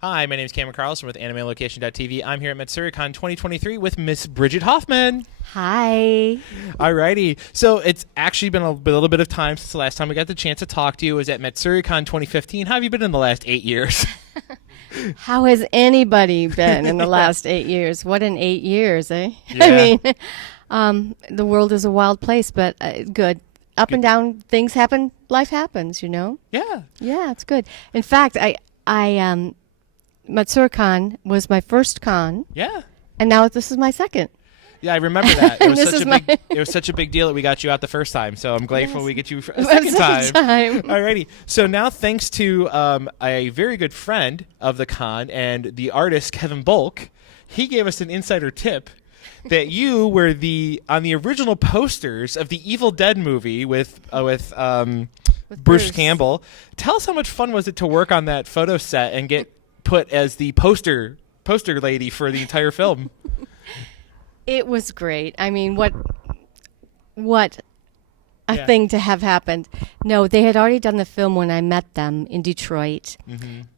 Hi, my name is Cameron Carlson with AnimeLocation.tv. I'm here at Matsuricon 2023 with Miss Bridget Hoffman. Hi. Alrighty. So it's actually been a little bit of time since the last time we got the chance to talk to you. It was at Matsuricon 2015. How have you been in the last 8 years? How has anybody been in the last 8 years? What in 8 years, eh? Yeah. I mean, the world is a wild place, but good. Up and down, things happen. Life happens, you know? Yeah. Yeah, it's good. In fact, Matsuricon was my first con, Yeah. and now this is my second. Yeah, I remember that. It was, This such is a big, it was such a big deal that we got you out the first time, so I'm grateful Yes. we get you a second time. time. Alrighty. So now, thanks to a very good friend of the con and the artist Kevin Bulk, he gave us an insider tip that you were on the original posters of the Evil Dead movie with Bruce Bruce. Campbell. Tell us how much fun was it to work on that photo set and get put as the poster lady for the entire film. It was great. I mean, what a Yeah. thing to have happened. No, they had already done the film when I met them in Detroit,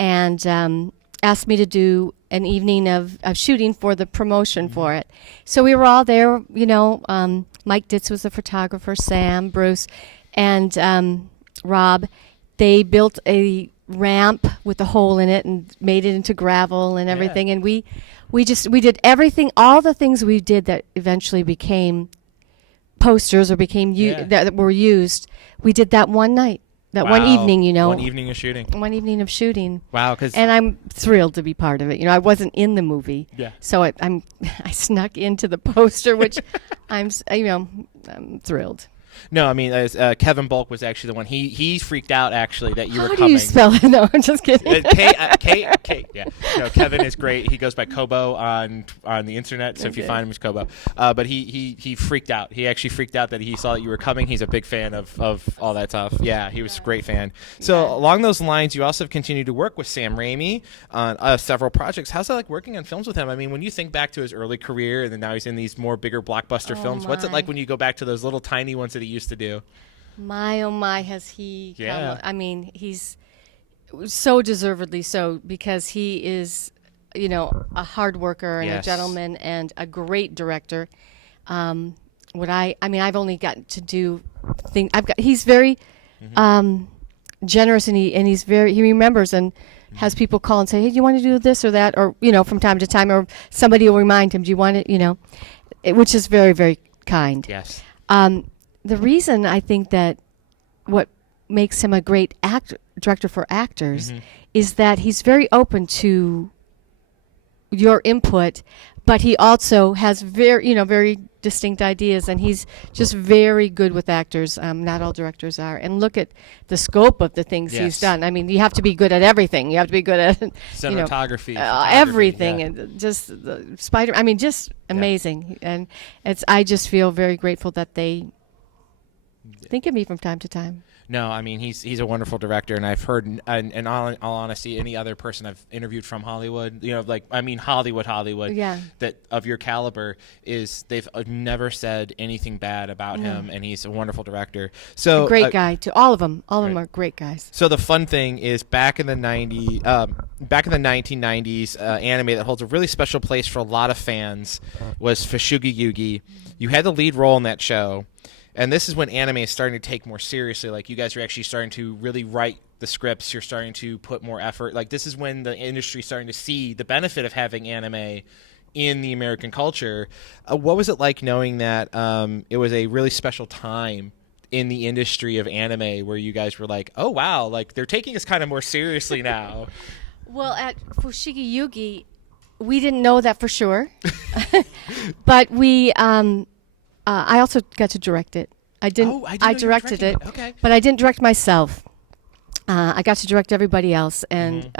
and asked me to do an evening of shooting for the promotion for it. So we were all there, you know. Mike Ditz was the photographer, Sam, Bruce, and Rob. They built a ramp with a hole in it and made it into gravel and everything. And we did everything, all the things we did that eventually became posters or became that were used. We did that one night, one evening, you know. One evening of shooting. One evening of shooting. Wow. And I'm thrilled to be part of it. You know, I wasn't in the movie. Yeah. So I snuck into the poster, which I'm thrilled. No, I mean, Kevin Bulk was actually the one. He freaked out, actually, that you were How coming. do you spell it? No, I'm just kidding. K. Yeah. No, Kevin is great. He goes by Kobo on the internet, so if you find him, it's Kobo. But he freaked out. He actually freaked out that he saw that you were coming. He's a big fan of all that stuff. Yeah, he was a great fan. So along those lines, you also have continued to work with Sam Raimi on several projects. How's it like working on films with him? I mean, when you think back to his early career, and then now he's in these more bigger blockbuster films, what's it like when you go back to those little tiny ones that he used to do? My, oh my, has he Yeah. come. I mean, he's so deservedly so, because he is, you know, a hard worker and a gentleman and a great director. I've only gotten to do things. He's very generous, and he remembers and has people call and say, hey, do you want to do this or that? Or, you know, from time to time, or somebody will remind him, do you want it, you know, which is very, very kind. Yes. The reason I think that what makes him a great director for actors is that he's very open to your input, but he also has very distinct ideas, and he's just very good with actors. Not all directors are. And look at the scope of the things he's done. I mean, you have to be good at everything. You have to be good at cinematography, everything, and just the Spider. I mean, just amazing. And I just feel very grateful that they think of me from time to time. No, I mean, he's a wonderful director, and I've heard, in all honesty, any other person I've interviewed from Hollywood, you know, like, I mean, Hollywood, that of your caliber, they've never said anything bad about him, and he's a wonderful director. So a great guy to all of them. All of them are great guys. So the fun thing is, back in the 1990s, anime that holds a really special place for a lot of fans was Fushigi Yugi. You had the lead role in that show. And this is when anime is starting to take more seriously. Like, you guys are actually starting to really write the scripts. You're starting to put more effort. Like, this is when the industry is starting to see the benefit of having anime in the American culture. What was it like knowing that it was a really special time in the industry of anime where you guys were like, oh, wow, like, they're taking us kind of more seriously now? Well, at Fushigi Yugi, we didn't know that for sure. But we... I also got to direct it. I directed it, but I didn't direct myself. I got to direct everybody else, and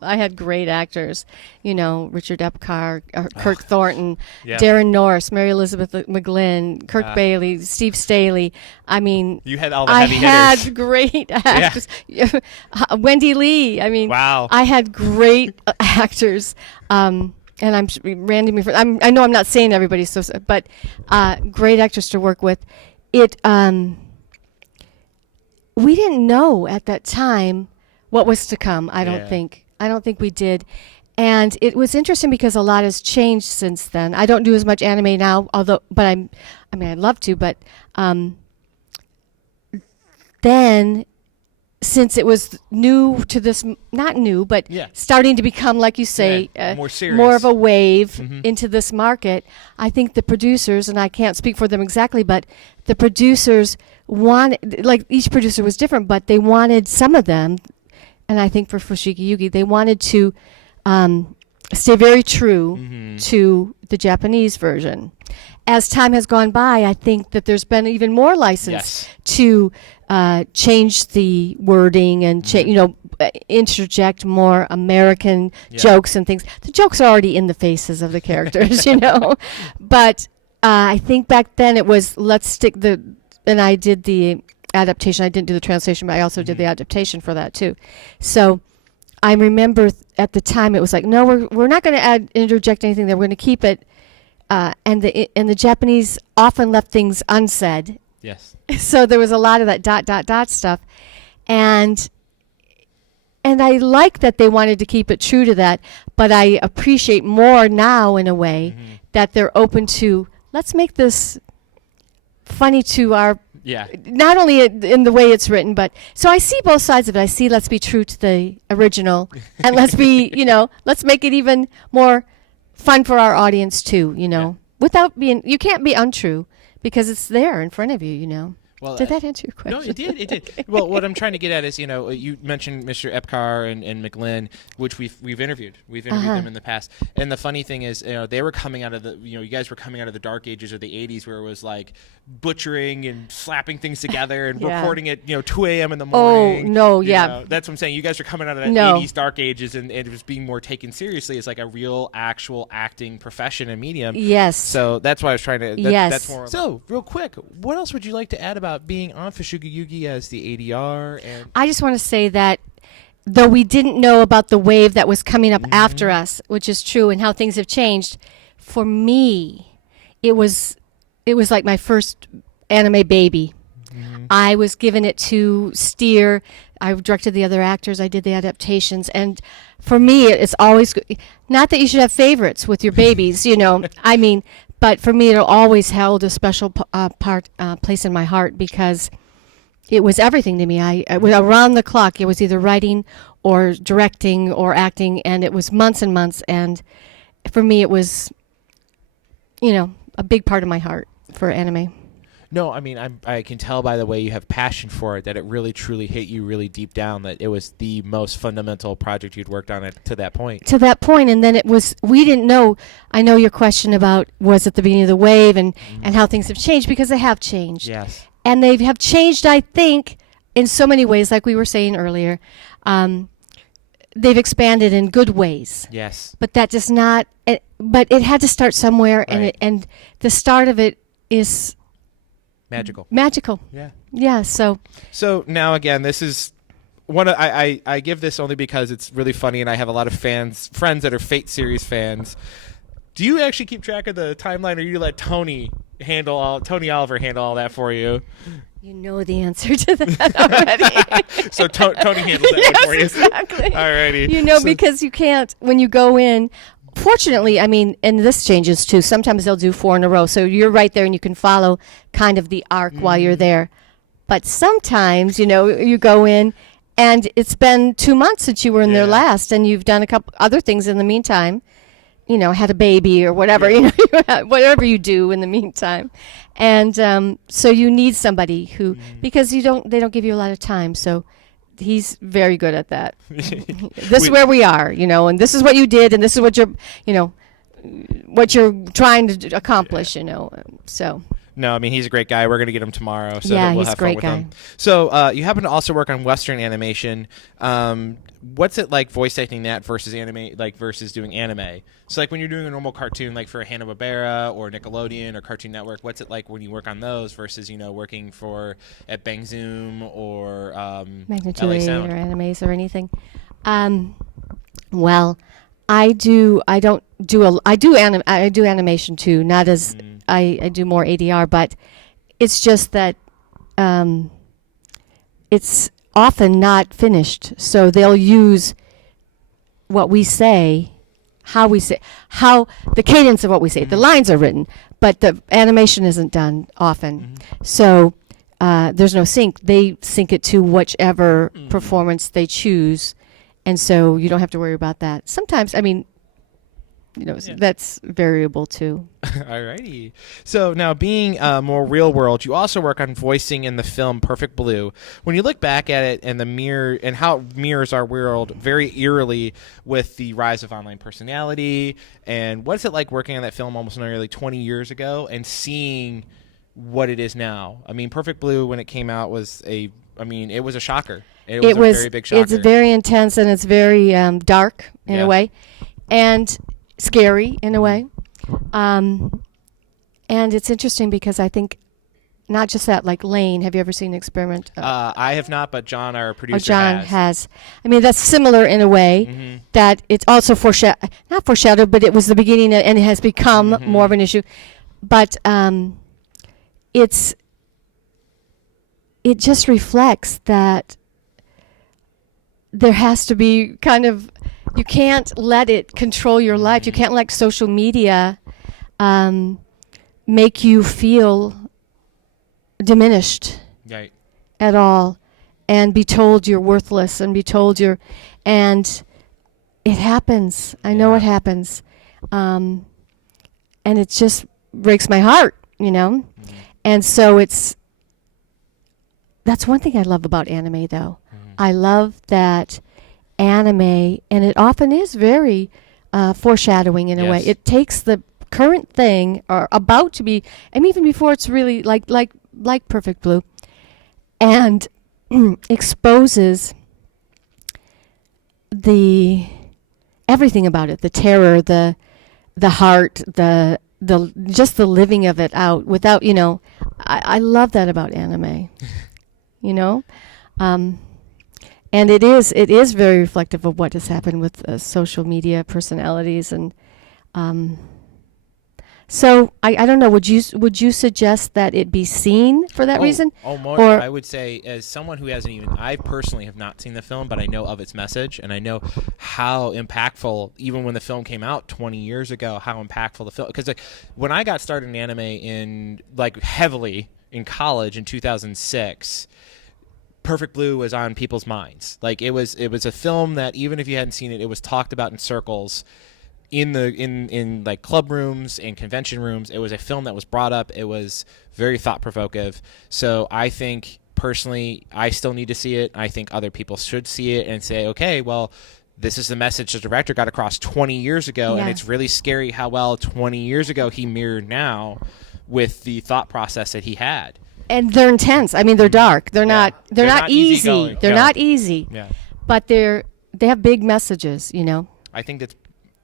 I had great actors. You know, Richard Epcar, Kirk Thornton, Darren Norris, Mary Elizabeth McGlynn, Kirk Bailey, Steve Staley. I mean, you had all the heavy hitters. I had great actors. Wendy Lee. I mean, I had great actors. And I'm Randy Meaford. I know I'm not saying everybody, but great actors to work with. We didn't know at that time what was to come. I don't think. I don't think we did. And it was interesting because a lot has changed since then. I don't do as much anime now, but I'd love to, but then since it was new to this, not new, but starting to become, like you say, more serious, more of a wave into this market, I think the producers, and I can't speak for them exactly, but the producers wanted, like each producer was different, but they wanted some of them, and I think for Fushigi Yugi, they wanted to stay very true to the Japanese version. As time has gone by, I think that there's been even more license to change the wording and interject more American jokes and things. The jokes are already in the faces of the characters, But I think back then it was and I did the adaptation. I didn't do the translation, but I also did the adaptation for that too. So I remember at the time it was like, no, we're not going to interject anything there. We're going to keep it. And the Japanese often left things unsaid. Yes. So there was a lot of that ... stuff, and I like that they wanted to keep it true to that. But I appreciate more now in a way that they're open to, let's make this funny to our. Yeah. Not only in the way it's written, but so I see both sides of it. I see let's be true to the original, and let's make it even more fun for our audience too, without being, you can't be untrue because it's there in front of you, Well, did that answer your question? No, it did. Well, what I'm trying to get at is, you mentioned Mr. Epcar and McLean, which we've interviewed. We've interviewed them in the past. And the funny thing is, they were coming out of you guys were coming out of the dark ages of the 80s where it was like butchering and slapping things together and recording at, 2 a.m. in the morning. Oh, no, yeah. That's what I'm saying. You guys are coming out of that 80s dark ages and it was being more taken seriously as like a real, actual acting profession and medium. Yes. So that's why I was trying to, yes. That's more. So, real quick, what else would you like to add about being on Fushigi Yugi as the ADR? And I just want to say that though we didn't know about the wave that was coming up after us, which is true, and how things have changed, for me, it was like my first anime baby. I was given it to steer. I directed the other actors. I did the adaptations. And for me, it's always not that you should have favorites with your babies, I mean, but for me, it always held a special place in my heart because it was everything to me. I was around the clock. It was either writing or directing or acting, and it was months and months. And for me, it was, a big part of my heart for anime. No, I mean, I can tell by the way you have passion for it that it really, truly hit you really deep down, that it was the most fundamental project you'd worked on to that point. To that point, and then we didn't know. I know your question about was it the beginning of the wave and how things have changed, because they have changed. Yes. And they have changed, I think, in so many ways, like we were saying earlier. They've expanded in good ways. Yes. But that does not, but it had to start somewhere, right. and the start of it is magical. Yeah. Yeah. So now again, this is one. I give this only because it's really funny, and I have a lot of friends that are Fate series fans. Do you actually keep track of the timeline, or you let Tony Oliver handle all that for you? You know the answer to that already. So Tony handles that one for you. Exactly. Alrighty. Because you can't, when you go in. Fortunately, I mean, and this changes too. Sometimes they'll do 4 in a row, so you're right there and you can follow kind of the arc while you're there. But sometimes, you go in and it's been 2 months since you were in there last, and you've done a couple other things in the meantime. Had a baby or whatever. Whatever you do in the meantime, and so you need somebody who because they don't give you a lot of time. So he's very good at that. This is where we are, and this is what you did, and this is what you're trying to accomplish, So. No, I mean, he's a great guy. We're going to get him tomorrow, so yeah, we'll he's have a great fun with guy. him. So you happen to also work on Western animation. What's it like voice acting that versus versus doing anime? So like when you're doing a normal cartoon, like for Hanna-Barbera or Nickelodeon or Cartoon Network, what's it like when you work on those versus working at Bang Zoom or Magnitude LA Sound or animes or anything? Well, I do animation too. Not as I do more ADR, but it's just that it's often not finished. So they'll use what we say, how the cadence of what we say. The lines are written, but the animation isn't done often. So there's no sync. They sync it to whichever performance they choose, and so you don't have to worry about that. Sometimes, I mean, that's variable too. Alrighty. So now, being more real world, you also work on voicing in the film Perfect Blue. When you look back at it and how it mirrors our world very eerily with the rise of online personality, and what's it like working on that film almost nearly 20 years ago and seeing what it is now? I mean, Perfect Blue, when it came out, it was a shocker. It was a very big shocker. It's very intense, and it's very dark in a way, and scary in a way. And it's interesting because I think not just that, like Lane, have you ever seen Experiment? I have not, but John, our producer, John has. I mean, that's similar in a way, that it's also not foreshadowed, but it was the beginning and it has become more of an issue. But it just reflects that there has to be kind of, you can't let it control your life. You can't let social media make you feel diminished at all, and be told you're worthless, and be told and it happens. I know it happens. And it just breaks my heart, And so that's one thing I love about anime, though. I love that anime, and it often is very foreshadowing in a way. It takes the current thing or about to be, and even before it's really like Perfect Blue, and exposes everything about it, the terror, the heart, the just the living of it out without, I love that about anime. And it is very reflective of what has happened with social media personalities, and so I don't know. Would you suggest that it be seen for that reason? More. Or I would say, as someone who I personally have not seen the film, but I know of its message, and I know how impactful, even when the film came out 20 years ago, how impactful the film. Because when I got started in anime heavily in college in 2006. Perfect Blue was on people's minds. It was a film that, even if you hadn't seen it, it was talked about in circles, in club rooms and convention rooms. It was a film that was brought up. It was very thought provocative. So I think personally, I still need to see it. I think other people should see it and say, okay, well, this is the message the director got across 20 years ago, and it's really scary how well 20 years ago he mirrored now with the thought process that he had. And they're intense. I mean, they're dark. They're not easy. Easygoing. They're not easy. Yeah. But they have big messages,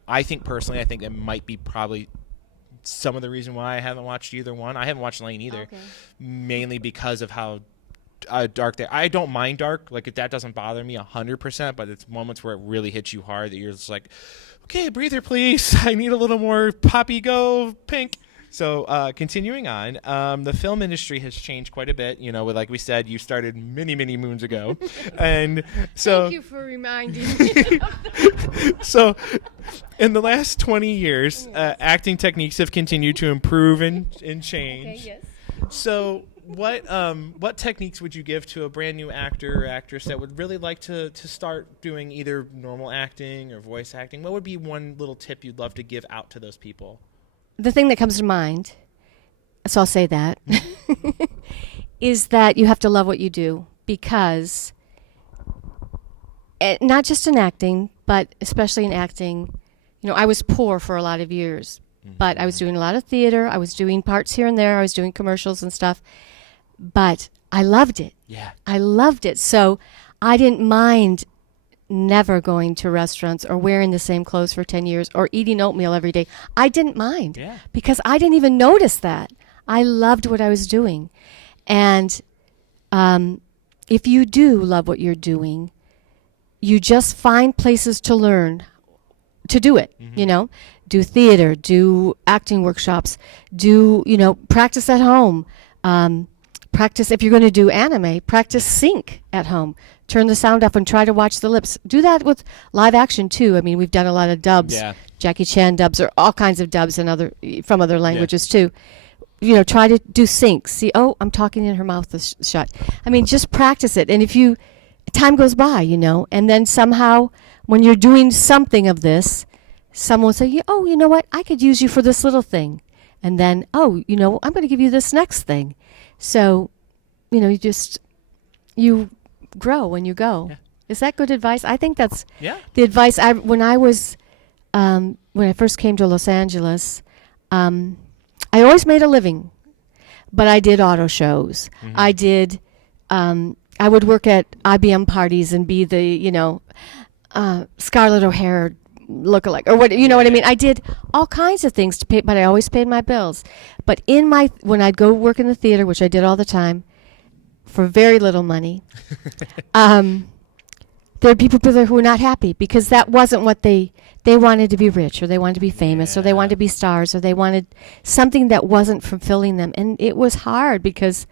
I think personally, it might be probably some of the reason why I haven't watched either one. I haven't watched Lane either, mainly because of how dark they. I don't mind dark. That doesn't bother me 100%, but it's moments where it really hits you hard that you're just like, okay, breather, please. I need a little more poppy go pink. So continuing on, the film industry has changed quite a bit. Like we said, you started many, many moons ago. And so thank you for reminding me. So in the last 20 years, acting techniques have continued to improve and change. Okay, yes. So what techniques would you give to a brand new actor or actress that would really like to start doing either normal acting or voice acting? What would be one little tip you'd love to give out to those people? The thing that comes to mind, so I'll say that, is that you have to love what you do, because not just in acting, but especially in acting, I was poor for a lot of years, but I was doing a lot of theater. I was doing parts here and there. I was doing commercials and stuff, but I loved it. Yeah. I loved it. So I didn't mind never going to restaurants or wearing the same clothes for 10 years or eating oatmeal every day. I didn't mind because I didn't even notice that. I loved what I was doing. And if you do love what you're doing, you just find places to learn to do it, do theater, do acting workshops, do, practice at home. Practice, if you're going to do anime, practice sync at home. turn the sound off and try to watch the lips. Do that with live action too. I mean, we've done a lot of dubs, Jackie Chan dubs, or all kinds of dubs from other languages too. You know, try to do syncs. See, oh, I'm talking in her mouth is shut. I mean, just practice it. And if time goes by, you know, and then somehow when you're doing something of this, someone will say, oh, you know what? I could use you for this little thing. And then, oh, you know, I'm going to give you this next thing. So, you know, you grow when you go. Yeah. Is that good advice? I think that's the advice. When I first came to Los Angeles, I always made a living, but I did auto shows. Mm-hmm. I would work at IBM parties and be the, you know, Scarlett O'Hara lookalike, or what, you know what I mean? I did all kinds of things to pay, but I always paid my bills. But when I'd go work in the theater, which I did all the time, for very little money, there are people there who were not happy because that wasn't what they wanted to be rich, or they wanted to be famous, or they wanted to be stars, or they wanted something that wasn't fulfilling them. And it was hard because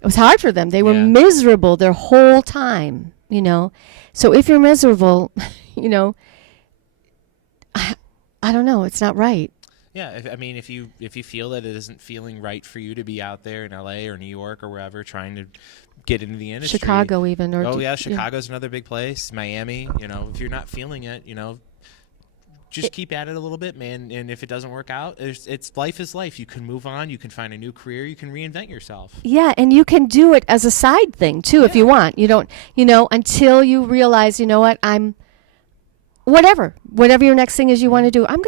it was hard for them. They were miserable their whole time, you know. So if you're miserable, you know, I don't know, it's not right. Yeah, if you feel that it isn't feeling right for you to be out there in LA or New York or wherever trying to get into the industry. Chicago even. Chicago's another big place. Miami, you know, if you're not feeling it, you know, just keep at it a little bit, man. And if it doesn't work out, life is life. You can move on. You can find a new career. You can reinvent yourself. Yeah, and you can do it as a side thing, too, if you want. You don't, you know, until you realize, you know what, whatever your next thing is you want to do, I'm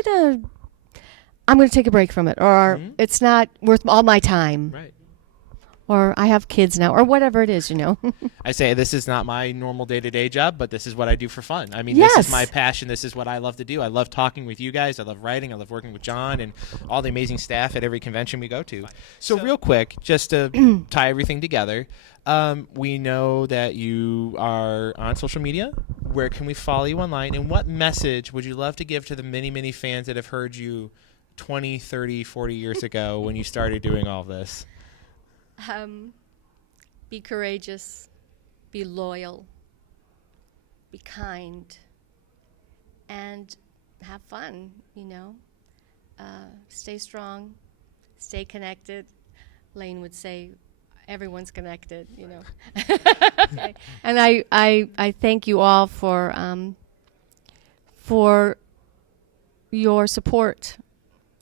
going to take a break from it, or it's not worth all my time. Right. Or I have kids now, or whatever it is, you know. I say this is not my normal day-to-day job, but this is what I do for fun. I mean, This is my passion. This is what I love to do. I love talking with you guys. I love writing. I love working with John and all the amazing staff at every convention we go to. So real quick, just to tie everything together, we know that you are on social media. Where can we follow you online? And what message would you love to give to the many, many fans that have heard you 20, 30, 40 years ago when you started doing all this? Be courageous, be loyal, be kind, and have fun, you know. Stay strong, stay connected. Lane would say, everyone's connected, you know. Okay. And I thank you all for your support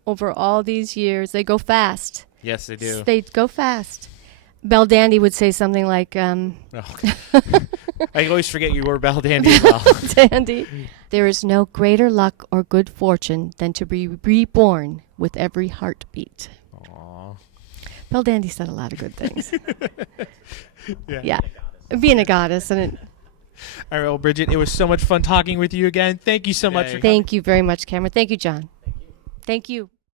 over all these years. They go fast. Yes, they do. They go fast. Belle Dandy would say something like, I always forget you were Belle Dandy as well. Dandy. There is no greater luck or good fortune than to be reborn with every heartbeat. Aww. Belle Dandy said a lot of good things. Yeah. Being a goddess. All right, well, Bridget, it was so much fun talking with you again. Thank you so much for coming. Thank you very much, Cameron. Thank you, John. Thank you.